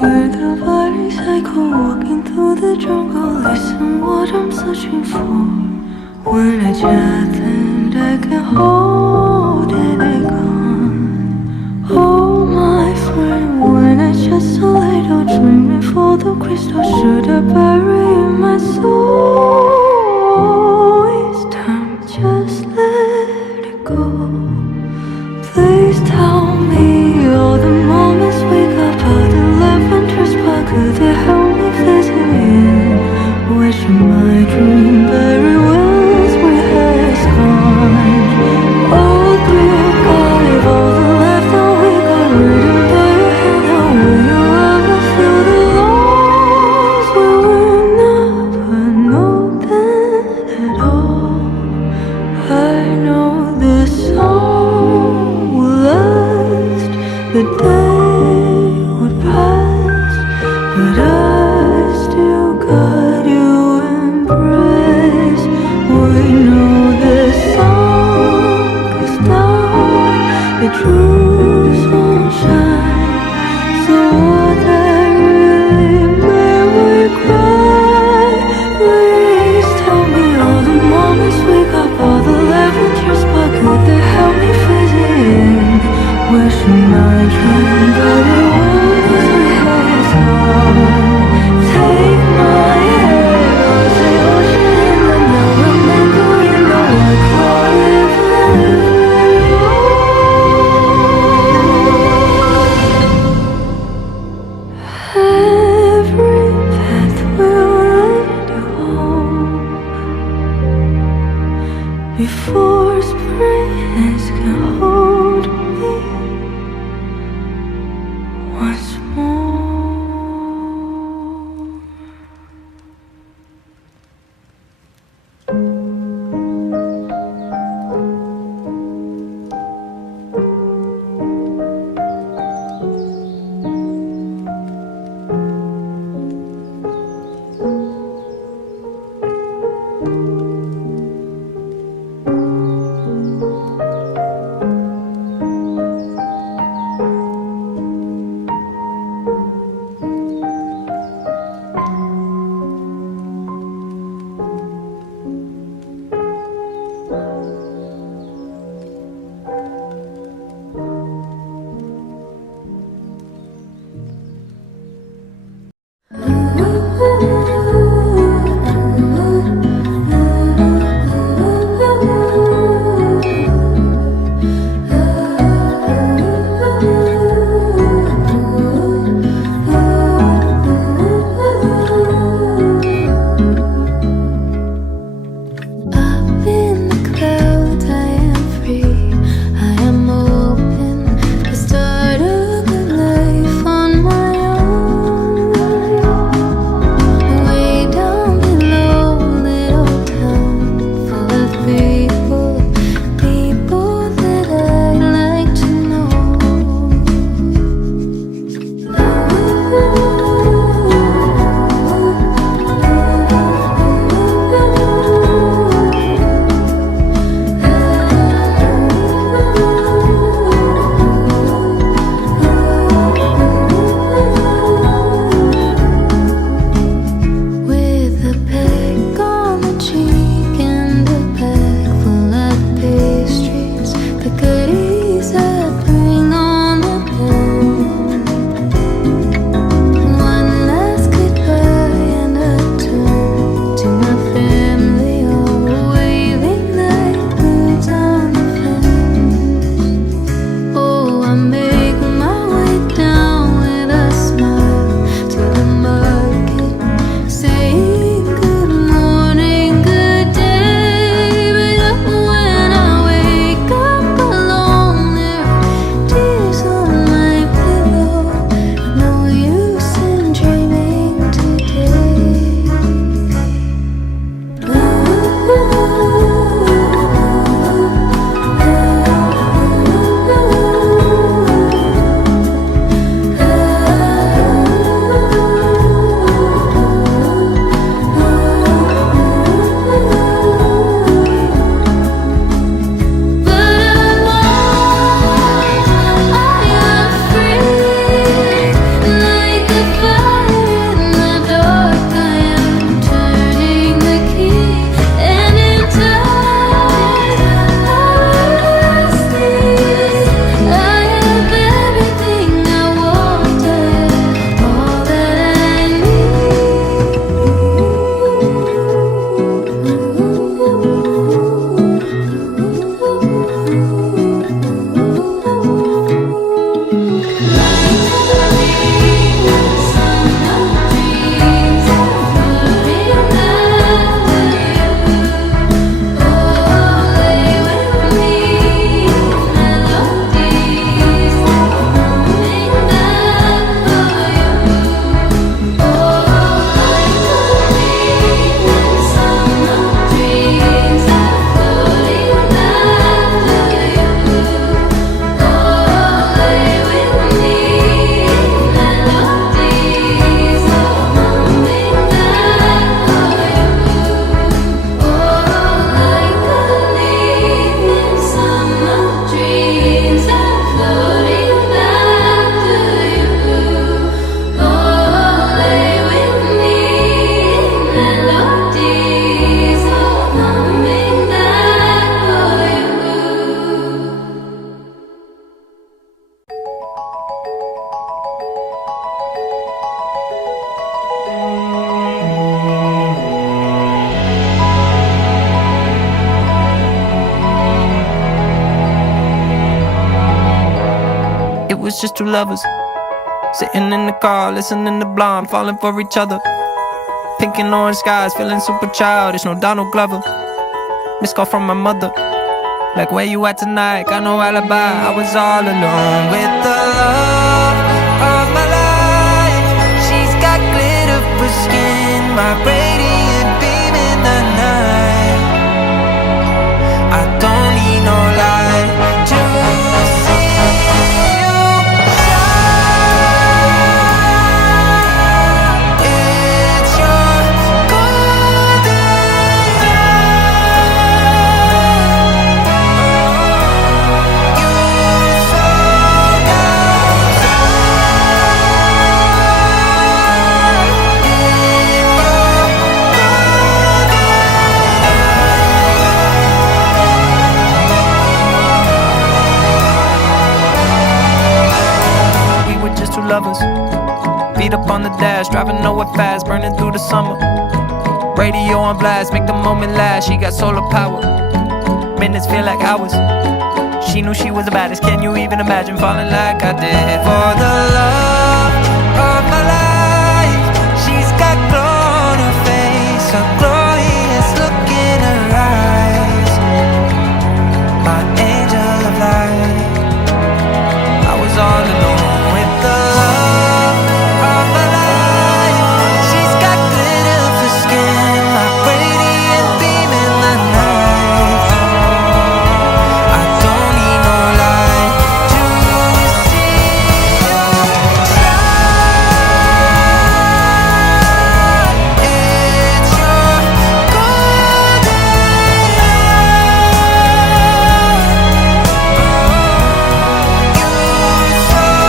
You're the body psycho walking through the jungle. Listen what I'm searching for. When I just think I can hold it again. Oh my friend, when I just a little dreaming for the crystal, should I bury in my soul? It's time, just let it go. Please tell me all the moments we got, all the love and trust, but could they help me fit it in? Wishing my dream very well as we has gone. All through God, all the love that we got written by your hand. How will you ever feel the loss? We will never know that at all. I know this song will last, the day would pass, but I still got you embrace. We know this song is down, the truth won't shine. So what I really meant we cry. Please tell me all the moments we got, all the love and tears, but could they help me fit it in? Wishing my dream but it was we had gone. Take my hand, I'll say ocean in the now. Remember you know I caught it every path will lead you home. Before spring has can hold me, was just two lovers sitting in the car, listening to Blonde, falling for each other. Pink and orange skies, feeling super childish, no Donald Glover. Missed call from my mother, like where you at tonight, got no alibi. I was all alone with the love of my life. She's got glitter for skin, my radiant beam in the night. I don't need no light to see you shine. It's your golden hour. You sold out. We were just two lovers, feet up on the dash, driving nowhere fast, burning through the summer. Radio on blast, make the moment last. She got solar power, minutes feel like hours. She knew she was the baddest. Can you even imagine falling like I did for the love of my life? She's got glow on her face, a glorious look in her eyes. My angel of light. I was all alone with the love of my life. She's got glitter for skin, my radiant beam in the night. I don't need no light to see you shine. It's your golden hour. You sold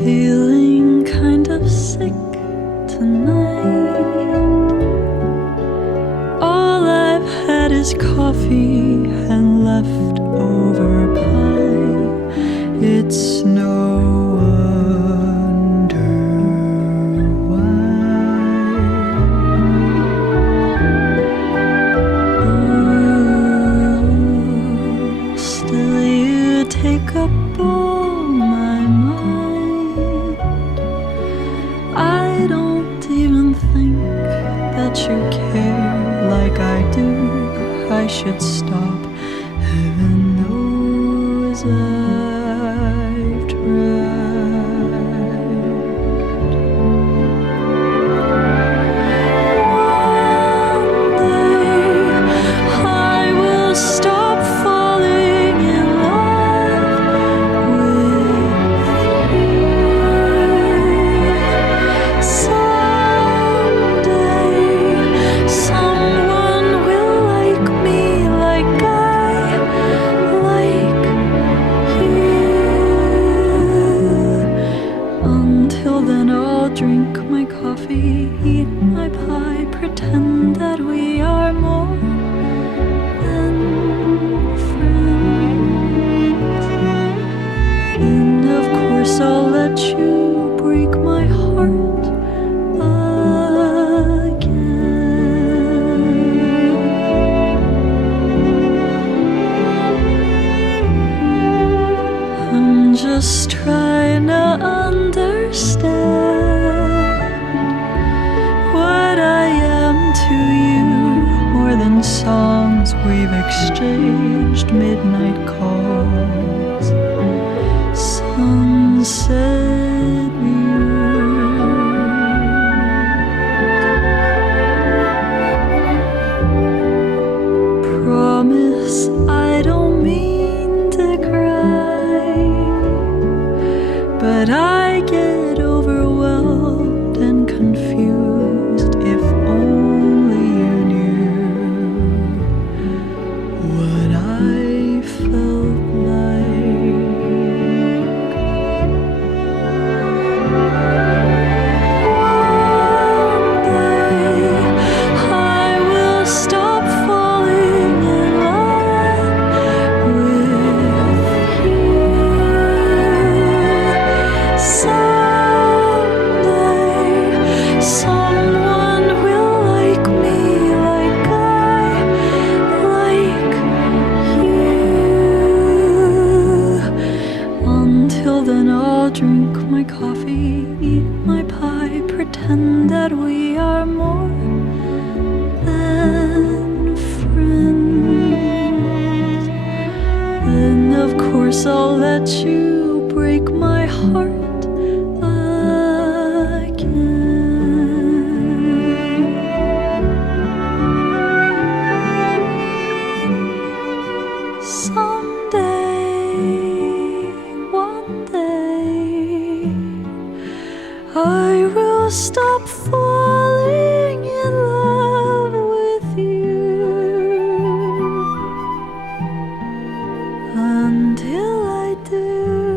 Feeling kind of sick tonight. All I've had is coffee and leftover pie. It's no wonder why. Ooh, still you take up all my mind. I don't even think that you care like I do. I should stop. Heaven knows I've tried. One day I will stop falling in love with you. Someday someone will like me like I like you. Until then I'll drink my coffee, eat my pie, pretend that we are more than friends. And of course I'll let you break my heart songs we've exchanged, midnight calls, sunset view. Promise I don't mean to cry, but I get overwhelmed and confused. If only you knew what I felt like. One day I will stop falling in love with you. Someday someone will like me like I like you. Until then I'll drink my coffee, eat my pie, pretend that we are more than friends. Then of course I'll let you break my heart again. Someday, one day, I will stop falling in love with you. Until I do,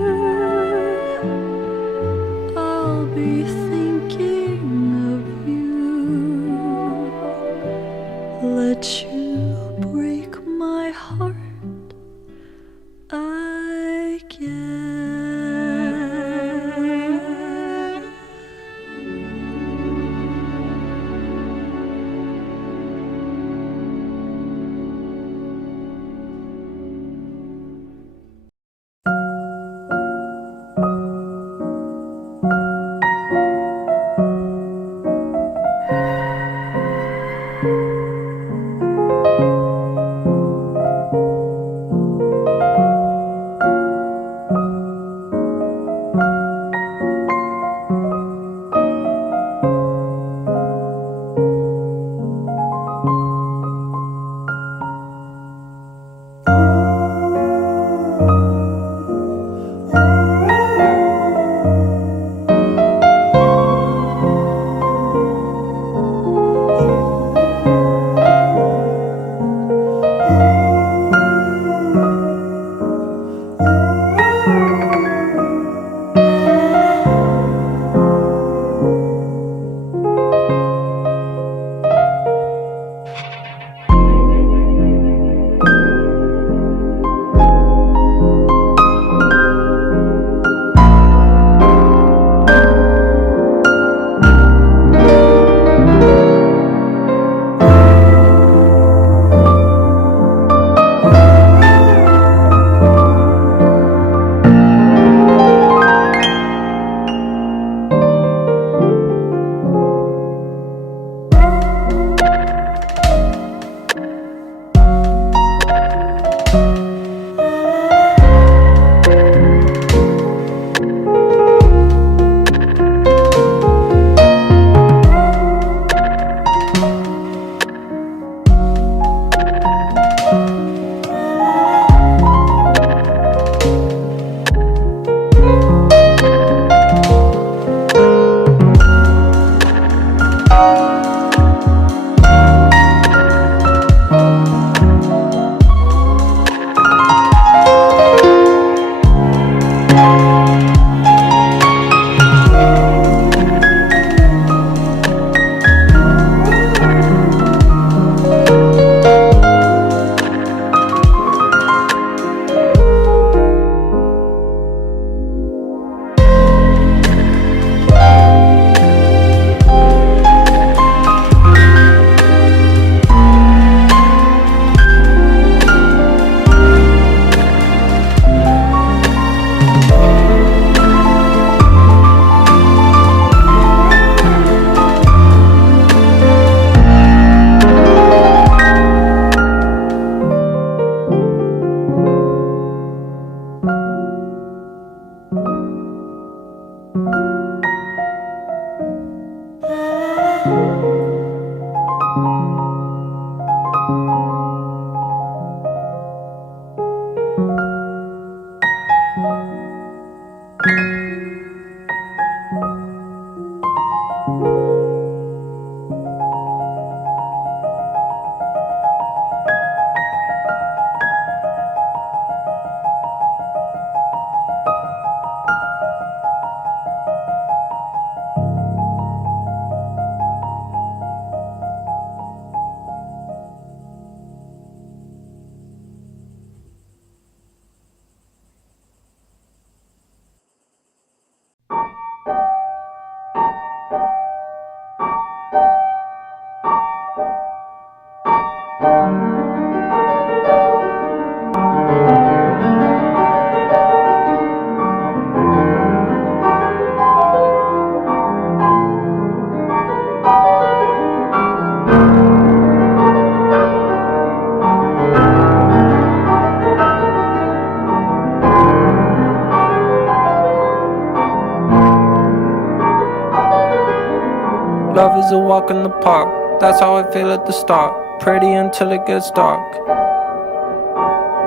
Love is a walk in the park, that's how I feel at the start. Pretty until it gets dark.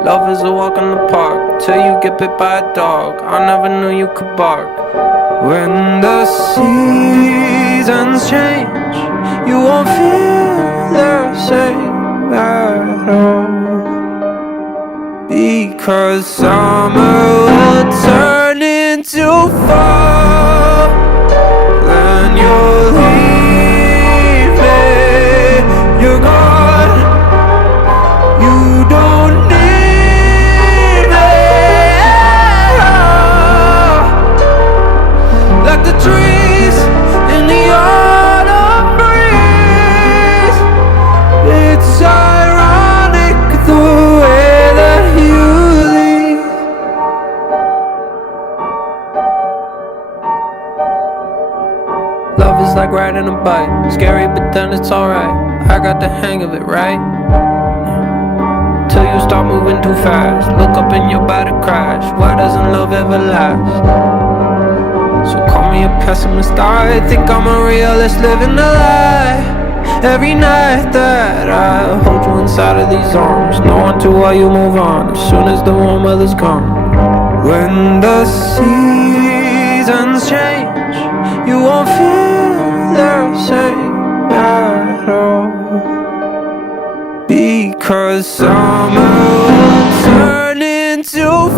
Love is a walk in the park, till you get bit by a dog. I never knew you could bark. When the seasons change, you won't feel the same at all. Because summer will turn into fall. Then you'll leave me, you're gone. You don't need me. Like the trees in the autumn breeze. It's ironic the way that you leave. Love is like riding a bike, scary but then it's alright. I got the hang of it, right? Till you start moving too fast, look up and you're about to crash. Why doesn't love ever last? So call me a pessimist, I think I'm a realist living a lie. Every night that I hold you inside of these arms, knowing to why you move on as soon as the warm weather's gone. When the seasons change, you won't feel the same at all. Because summer will turn into